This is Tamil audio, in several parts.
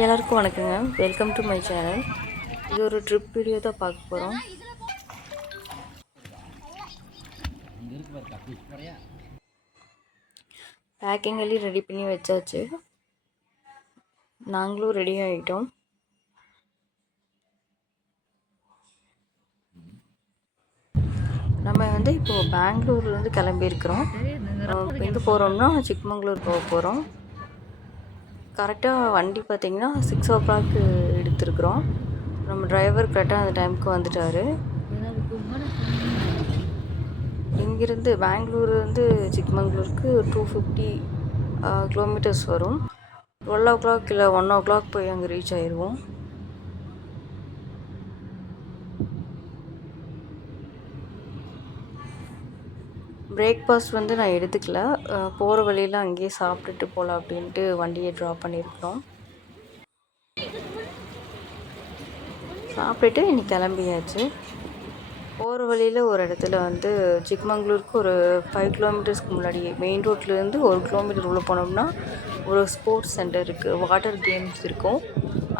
எல்லாருக்கும் வணக்கங்க. Welcome to my channel. இது ஒரு ட்ரிப் வீடியோ தான் பார்க்க போகிறோம். பேக்கிங் எல்லாம் ரெடி பண்ணி வச்சாச்சு. நாங்களும் ரெடி ஆகிட்டோம். நம்ம இப்போது பெங்களூர்லேருந்து கிளம்பியிருக்கிறோம். இப்போ எங்கே போகிறோம்னா சிக்மங்களூர் போக போகிறோம். கரெக்டாக வண்டி பார்த்திங்கன்னா 6 o'clock எடுத்துருக்குறோம். நம்ம டிரைவர் கரெக்டாக அந்த டைமுக்கு வந்துட்டார். இங்கேருந்து பெங்களூர்லேருந்து சிக்மங்களூருக்கு 250 கிலோமீட்டர்ஸ் வரும். 12 o'clock இல்லை 1 o'clock போய் அங்கே ரீச் ஆயிடுவோம். பிரேக்ஃபாஸ்ட் நான் எடுத்துக்கல. போகிற வழியில் அங்கேயே சாப்பிட்டுட்டு போகலாம் அப்படின்ட்டு வண்டியை ட்ராப் பண்ணியிருக்கிறோம். சாப்பிட்டுட்டு இன்னைக்கு கிளம்பியாச்சு. போகிற வழியில் ஒரு இடத்துல சிக்மங்களூருக்கு ஒரு 5 கிலோமீட்டர்ஸ்க்கு முன்னாடி மெயின் ரோட்லேருந்து 1 கிலோமீட்டர் உள்ளே போனோம்னா ஒரு ஸ்போர்ட்ஸ் சென்டர் இருக்குது, வாட்டர் கேம்ஸ் இருக்கும்.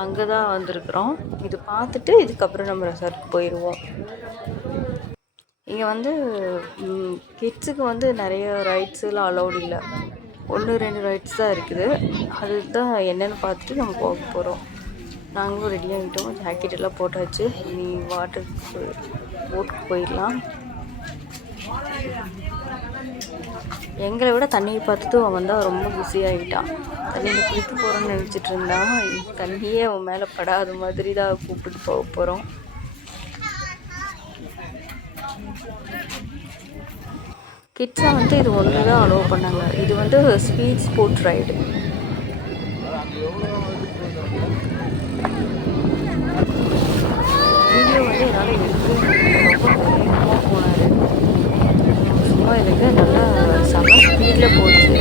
அங்கே தான் வந்திருக்கிறோம். இது பார்த்துட்டு இதுக்கப்புறம் நம்ம ரெசார்ட்டுக்கு போயிடுவோம். இங்கே கிட்ஸுக்கு நிறைய ரைட்ஸெல்லாம் அலௌட் இல்லை. 1-2 ரைட்ஸ் தான் இருக்குது. அதுதான் என்னென்னு பார்த்துட்டு நம்ம போக போகிறோம். நாங்களும் ரெடி ஆகிட்டோம். ஜாக்கெட் எல்லாம் போட்டாச்சு. இனி போட்டுக்கு போயிடலாம். எங்களை விட தண்ணியை பார்த்துட்டு அவன் தான் ரொம்ப பிஸியாகிட்டான். தண்ணியில் குளிக்க போகிறோன்னு நினச்சிட்டு இருந்தான். தண்ணியே அவன் மேலே படாத மாதிரி தான் கூப்பிட்டு போக போகிறோம். கிட்ஸாக இது ஒன்று தான் அலோவ் பண்ணாங்க. இது ஸ்பீட் ஸ்போர்ட் ரைடு. வீடியோ என்னால் எடுக்கவே ரொம்ப வேகமாக போனார். சும்மா எனக்கு நல்லா செம்ம ஸ்பீடில் போச்சு.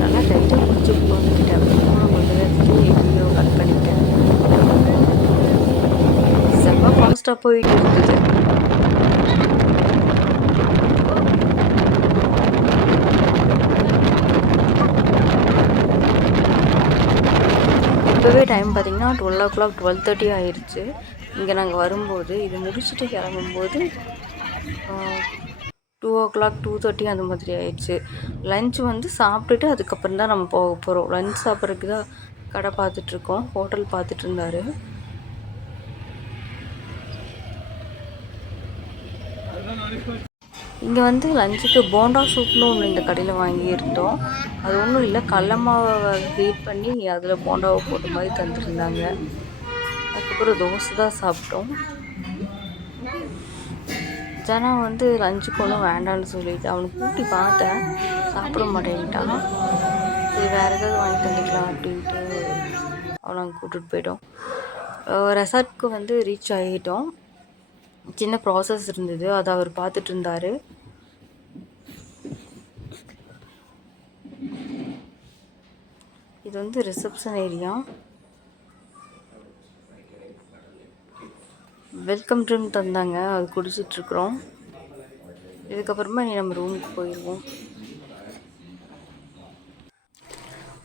நல்லா டைட்டாக பிடிச்சி போட்டுக்கிட்டேன். கொஞ்ச நேரத்துக்கு வீடியோ கட் பண்ணிட்டேன். செம்ம ஃபாஸ்ட்டாக போயிட்டு இருந்தது. இப்போவே டைம் பார்த்திங்கன்னா 12 o'clock 12:30 ஆயிடுச்சு. இங்கே நாங்கள் வரும்போது இது முடிச்சுட்டு கிளம்பும்போது 2 o'clock 2:30 அந்த மாதிரி ஆயிடுச்சு. லஞ்ச் சாப்பிட்டுட்டு அதுக்கப்புறம் தான் நம்ம போக போகிறோம். லஞ்ச் சாப்பிட்றதுக்கு தான் கடை பார்த்துட்ருக்கோம். ஹோட்டல் பார்த்துட்டு இருந்தார். இங்கே லஞ்சுக்கு போண்டா சூப்னு ஒன்று இந்த கடையில் வாங்கியிருந்தோம். அது ஒன்றும் இல்லை, கடல மாவை ஹீட் பண்ணி அதில் போண்டாவை போட்ட மாதிரி தந்துருந்தாங்க. அதுக்கப்புறம் தோசை தான் சாப்பிட்டோம். ஜனா லஞ்சுக்கு ஒன்றும் வேண்டான்னு சொல்லிட்டு அவனுக்கு கூட்டி பார்த்தேன், சாப்பிட மாட்டேன்ட்டான். சரி வேறு ஏதாவது வாங்கி தந்துக்கலாம் அப்படின்ட்டு அவனை அங்கே கூப்பிட்டுட்டு போயிட்டோம். ரெசார்ட்க்கு ரீச் ஆகிட்டோம். சின்ன ப்ராசஸ் இருந்தது, அதை அவர் பார்த்துட்டு இருந்தார். இது ரிசப்ஷன் ஏரியா. வெல்கம் ட்ரிங்க் தந்தாங்க, அது குடிச்சிட்ருக்குறோம். இதுக்கப்புறமா நீ நம்ம ரூமுக்கு போயிடுவோம்.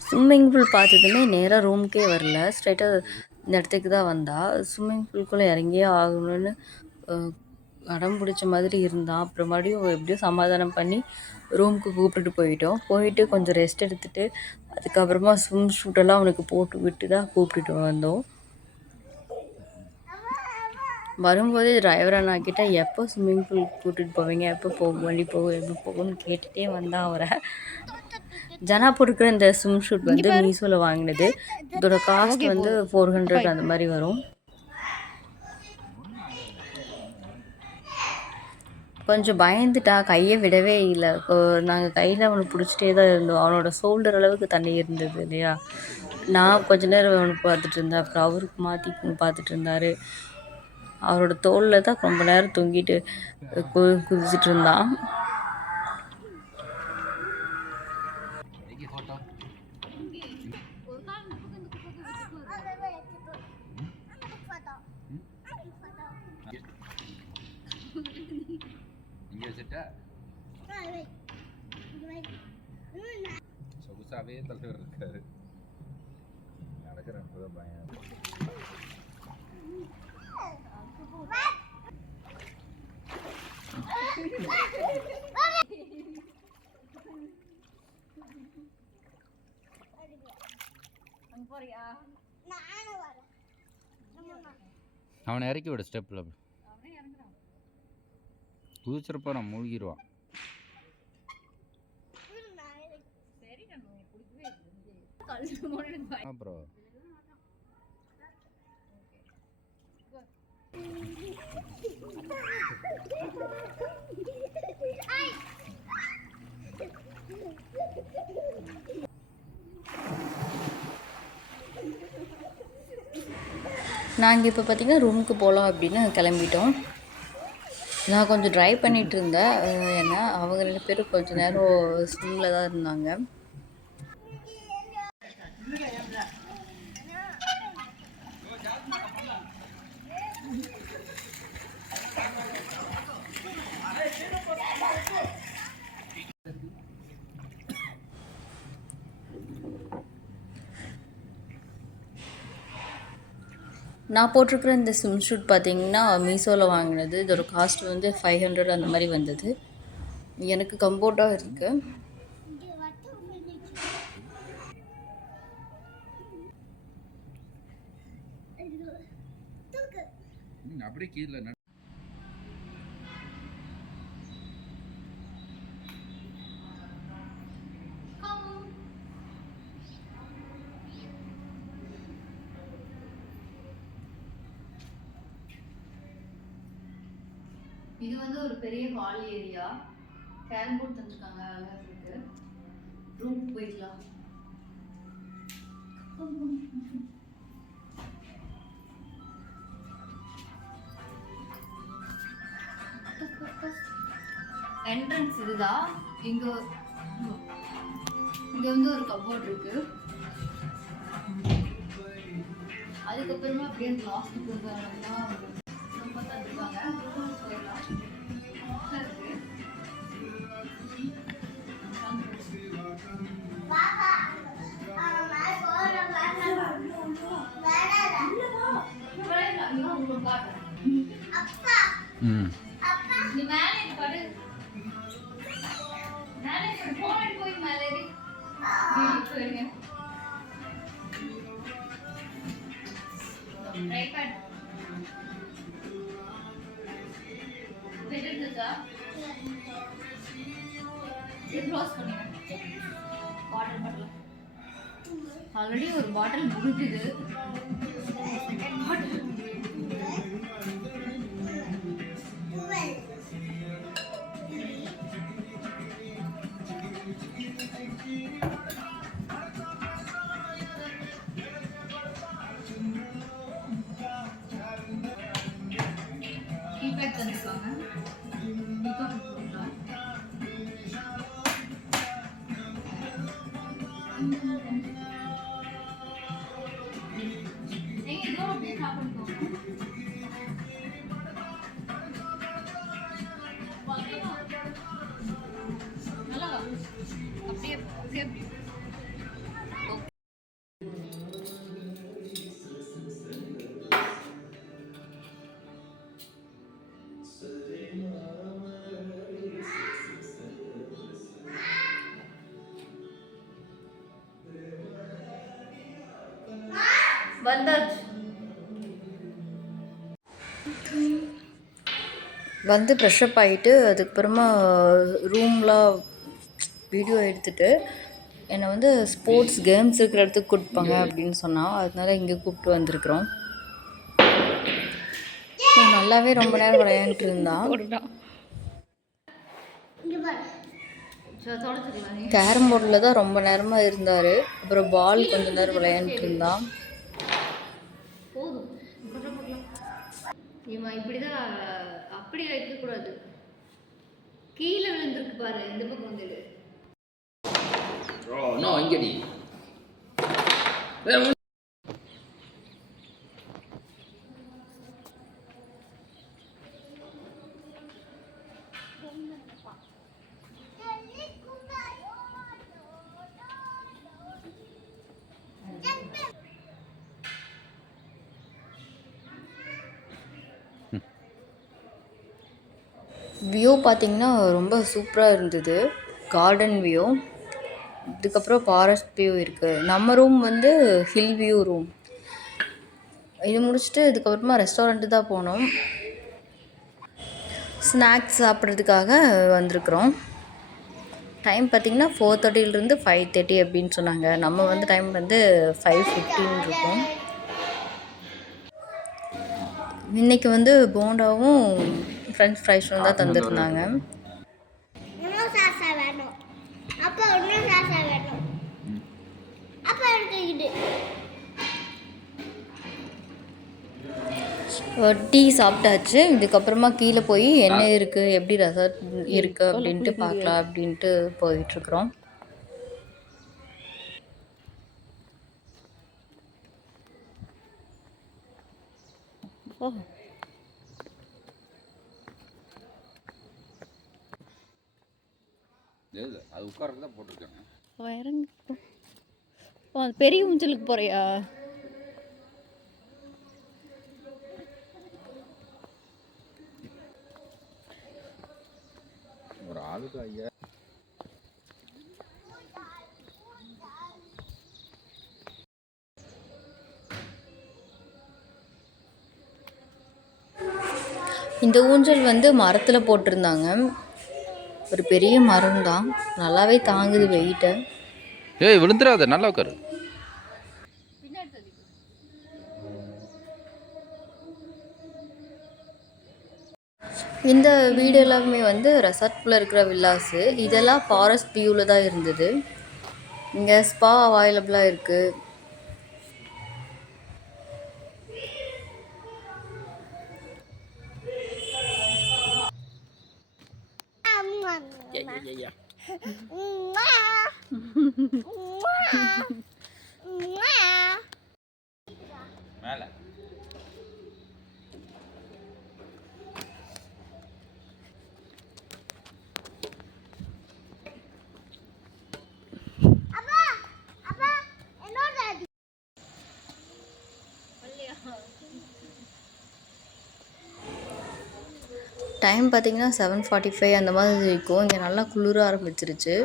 ஸ்விம்மிங் பூல் பார்த்ததுமே நேராக ரூமுக்கே வரல, ஸ்ட்ரைட்டாக இந்த இடத்துக்கு தான் வந்தா. ஸ்விம்மிங் பூல்குள்ளே இறங்கியே ஆகணும்னு அடம் பிடிச்ச மாதிரி இருந்தான். அப்புறம் மறுபடியும் எப்படியோ சமாதானம் பண்ணி ரூமுக்கு போயிட்டு கொஞ்சம் ரெஸ்ட் எடுத்துகிட்டு அதுக்கப்புறமா ஸ்விம் ஷூட்டெல்லாம் அவனுக்கு போட்டு விட்டு தான் கூப்பிட்டுட்டு வந்தோம். வரும்போதே டிரைவர் அண்ணா கிட்ட எப்போ ஸ்விம்மிங் பூல் கூப்பிட்டுட்டு போவீங்க, எப்போ வண்டி போகும், எப்போ போகும்னு கேட்டுகிட்டே வந்தான் அவரை. ஜனா போட்டுக்கிற இந்த ஸ்விம் ஷூட் மீஷோவில் வாங்கினது. இதோட காஸ்ட் 400 அந்த மாதிரி வரும். கொஞ்சம் பயந்துட்டா, கையை விடவே இல்லை. நாங்கள் கையில் அவனை பிடிச்சிட்டே தான் இருந்தோம். அவனோட ஷோல்டர் அளவுக்கு தண்ணி இருந்தது இல்லையா. நான் கொஞ்ச நேரம் அவனுக்கு பார்த்துட்டு இருந்தேன். அப்புறம் அவருக்கு மாற்றி பார்த்துட்டு இருந்தார். அவரோட தோளில் தான் ரொம்ப நேரம் தொங்கிட்டு குதிச்சுட்டு இருந்தான். சொகுசாவே தலைவர் இருக்காரு. நடக்கிற அவனை இறக்கி விட ஸ்டெப்பில் குதிச்சிட போகிறான், மூழ்கிடுவான். அப்புறம் நாங்கள் இப்போ பார்த்திங்கன்னா ரூமுக்கு போகலாம் அப்படின்னு கிளம்பிட்டோம். நான் கொஞ்சம் ட்ரைவ் பண்ணிகிட்டு இருந்தேன். ஏன்னா அவங்க 2 பேரும் கொஞ்சம் நேரம் ஸ்விம்மில் தான் இருந்தாங்க. நான் போட்டிருக்கிற இந்த ஸ்விம் ஷூட் பார்த்திங்கன்னா மீஷோவில் வாங்கினது. இதோட காஸ்ட் வந்து 500 அந்த மாதிரி வந்தது. எனக்கு கம்ஃபர்ட்டாக இருக்குது. அப்படியே கீழே இது வந்து ஒரு பெரிய ஹால் ஏரியா. கேரம் போர்ட் தந்துருக்காங்க, அழகாக இருக்கு. ரூம் போயிடலாம். என்ட்ரன்ஸ் இதுதான். இங்க வந்து ஒரு கபோர்ட் இருக்கு. அதுக்கப்புறமா அப்படியே லாஸ்ட் போகிறோம்னா ரொம்ப தந்துருக்காங்க. ஆல்ரெடி ஒரு பாட்டில் முடிஞ்சுது. கீபேக் தந்துருக்காங்க. வந்தாச்சு. வந்து ஃப்ரெஷ்அப் ஆகிட்டு அதுக்கப்புறமா ரூம்லாம் வீடியோ எடுத்துகிட்டு என்னை வந்து ஸ்போர்ட்ஸ் கேம்ஸ் இருக்கிற இடத்துக்கு கூப்பிட்டுப்பாங்க அப்படின்னு சொன்னால், அதனால இங்கே கூப்பிட்டு வந்திருக்கிறோம். நல்லாவே ரொம்ப நேரம் விளையாண்டுட்டு இருந்தான். கேரம் போர்டில் தான் ரொம்ப நேரமாக இருந்தார். அப்புறம் பால் கொஞ்சம் நேரம் விளையாண்டுட்டு இருந்தான். இவன் இப்படிதான், அப்படி வைக்கக்கூடாது. கீழே விழுந்துருக்கு பாரு, இந்த பக்கம் வந்துடு. இங்கடி வியூ பார்த்திங்கன்னா ரொம்ப சூப்பராக இருந்தது. Garden view. இதுக்கப்புறம் ஃபாரஸ்ட் வியூ இருக்குது. நம்ம ரூம் வந்து ஹில் வியூ ரூம். இது முடிச்சுட்டு இதுக்கப்புறமா ரெஸ்டாரண்ட்டு தான் போனோம். ஸ்நாக்ஸ் சாப்பிட்றதுக்காக வந்திருக்குறோம். டைம் பார்த்திங்கன்னா 4:30லேருந்து 5:30 அப்படின்னு சொன்னாங்க. நம்ம வந்து டைம் வந்து 5:15 இருக்கும். இன்றைக்கி வந்து போண்டாவும் ஃப்ரெஞ்ச் ஃப்ரைஸும் தான் தந்துருந்தாங்க. டீ சாப்பிட்டாச்சு. இதுக்கப்புறமா கீழே போய் என்ன இருக்குது, எப்படி ரெசார்ட் இருக்குது அப்படின்ட்டு பார்க்கலாம் அப்படின்ட்டு போயிட்டுருக்குறோம். அது உட்காரதான் போட்டிருக்காங்க. பெரிய ஊஞ்சலுக்கு போறியா? ஒரு ஆளுக்கு ஐயா. இந்த ஊஞ்சல் வந்து மரத்தில் போட்டிருந்தாங்க. ஒரு பெரிய மரம் தான், நல்லாவே தாங்குது வெயிட்டை. ஏய் விழுந்துடாத, நல்லா உட்காரு. இந்த வீடு எல்லாமே வந்து ரெசார்ட்குள்ளே இருக்கிற வில்லாஸு. இதெல்லாம் ஃபாரஸ்ட் வியூவில் தான் இருந்தது. இங்கே ஸ்பா அவைலபிளாக இருக்குது. மேலே டைம் பார்த்திங்கன்னா 7:45 அந்த மாதிரி இருக்கும். இங்கே நல்லா குளிர ஆரம்பிச்சிருச்சு.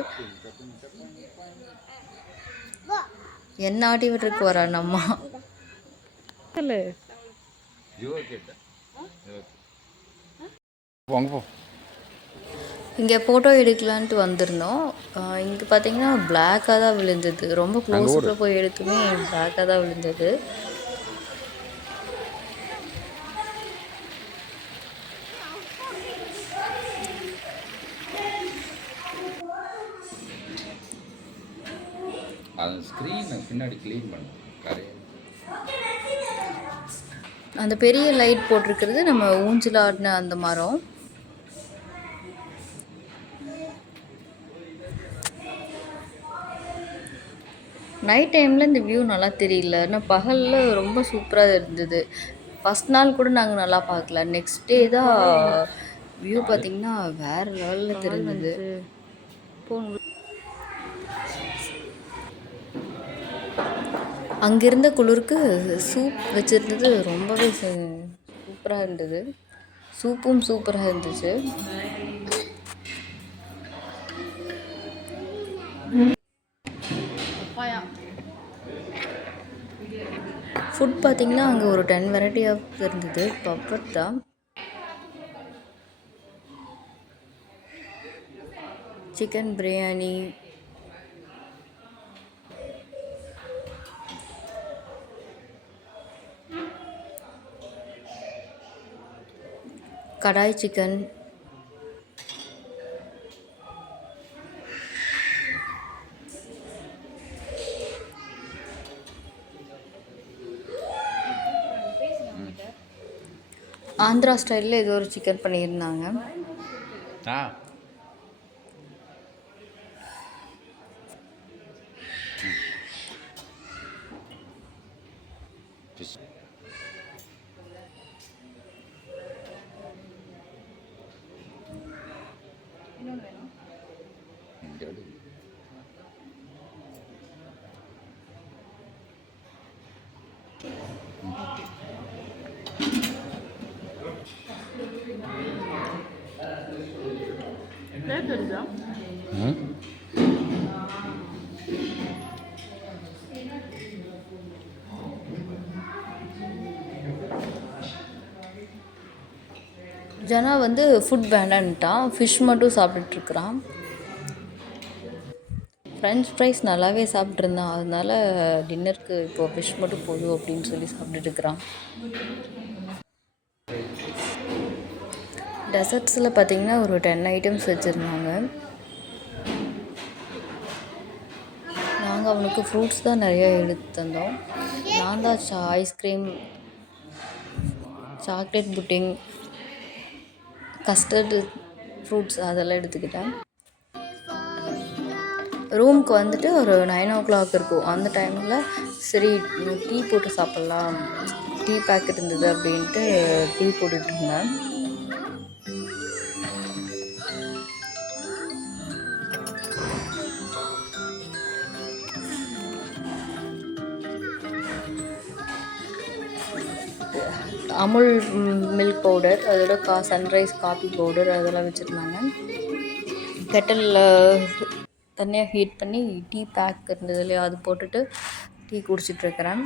என்ன ஆட்டி விட்டுருக்கு வரா நம்ம. இங்கே ஃபோட்டோ எடுக்கலான்ட்டு வந்திருந்தோம். இங்கே பார்த்தீங்கன்னா பிளாக்காக தான் விழுந்தது. ரொம்ப க்ளோஸில் போய் எடுத்துமே பிளாக்காக தான் விழுந்தது. அந்த ஸ்க்ரீனை பின்னாடி க்ளீன் பண்ணு. அந்த பெரிய லைட் போட்டிருக்கிறது நம்ம ஊஞ்சல் ஆடின அந்த மரம். நைட் டைமில் இந்த வியூ நல்லா தெரியல. ஆனால் பகலில் ரொம்ப சூப்பராக இருந்தது. ஃபஸ்ட் நாள் கூட நாங்கள் நல்லா பார்க்கல. நெக்ஸ்ட் டே தான் வியூ பார்த்திங்கன்னா வேறு லெவலில் தெரிஞ்சது. அங்கிருந்த குளிருக்கு சூப் வச்சுருந்தது ரொம்பவே சூப்பராக இருந்தது. சூப்பும் சூப்பராக இருந்துச்சு. ஃபுட் பார்த்திங்கன்னா அங்கே ஒரு 10 வெரைட்டி ஆஃப் இருந்தது. பப்பட்டா, சிக்கன் பிரியாணி, கடாய் சிக்கன், ஆந்திரா ஸ்டைலில் ஏதோ ஒரு சிக்கன் பண்ணியிருந்தாங்க. ஜனா வந்து ஃபுட் வேண்டான்ட்டான், ஃபிஷ் மட்டும் சாப்பிட்டுட்ருக்குறான். ஃப்ரெஞ்ச் ஃப்ரைஸ் நல்லாவே சாப்பிட்ருந்தான், அதனால டின்னருக்கு இப்போது ஃபிஷ் மட்டும் போதும் அப்படின்னு சொல்லி சாப்பிட்டுட்ருக்குறான். டெசர்ட்ஸில் பார்த்திங்கன்னா ஒரு 10 ஐட்டம்ஸ் வச்சுருந்தாங்க. நாங்கள் அவனுக்கு ஃப்ரூட்ஸ் தான் நிறையா எடுத்து தந்தோம். நான் தான் ice cream, chocolate pudding, custard fruits அதெல்லாம் எடுத்துக்கிட்டேன். ரூமுக்கு வந்துட்டு ஒரு 9 o'clock இருக்கும். அந்த டைமில் சரி டீ போட்டு சாப்பிட்லாம், டீ பேக்கெட் இருந்தது அப்படின்ட்டு டீ போட்டுட்டு இருந்தேன். அமுல் மில்க் பவுடர், அதோட சன்ரைஸ் காஃபி பவுடர் அதெல்லாம் வச்சுருந்தாங்க. கெட்டலில் தனியாக ஹீட் பண்ணி டீ பேக் இருந்தது இல்லையா, அது போட்டுட்டு டீ குடிச்சிட்ருக்கிறேன்.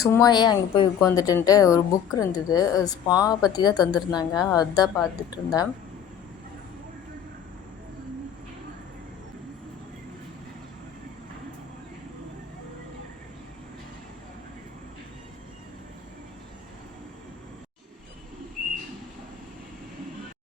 சும்மா ஏன் அங்கே போய் உட்காந்துட்டுன்ட்டு ஒரு புக் இருந்தது, ஸ்பா பற்றி தான் தந்திருந்தாங்க, அதுதான் பார்த்துட்டு இருந்தேன்.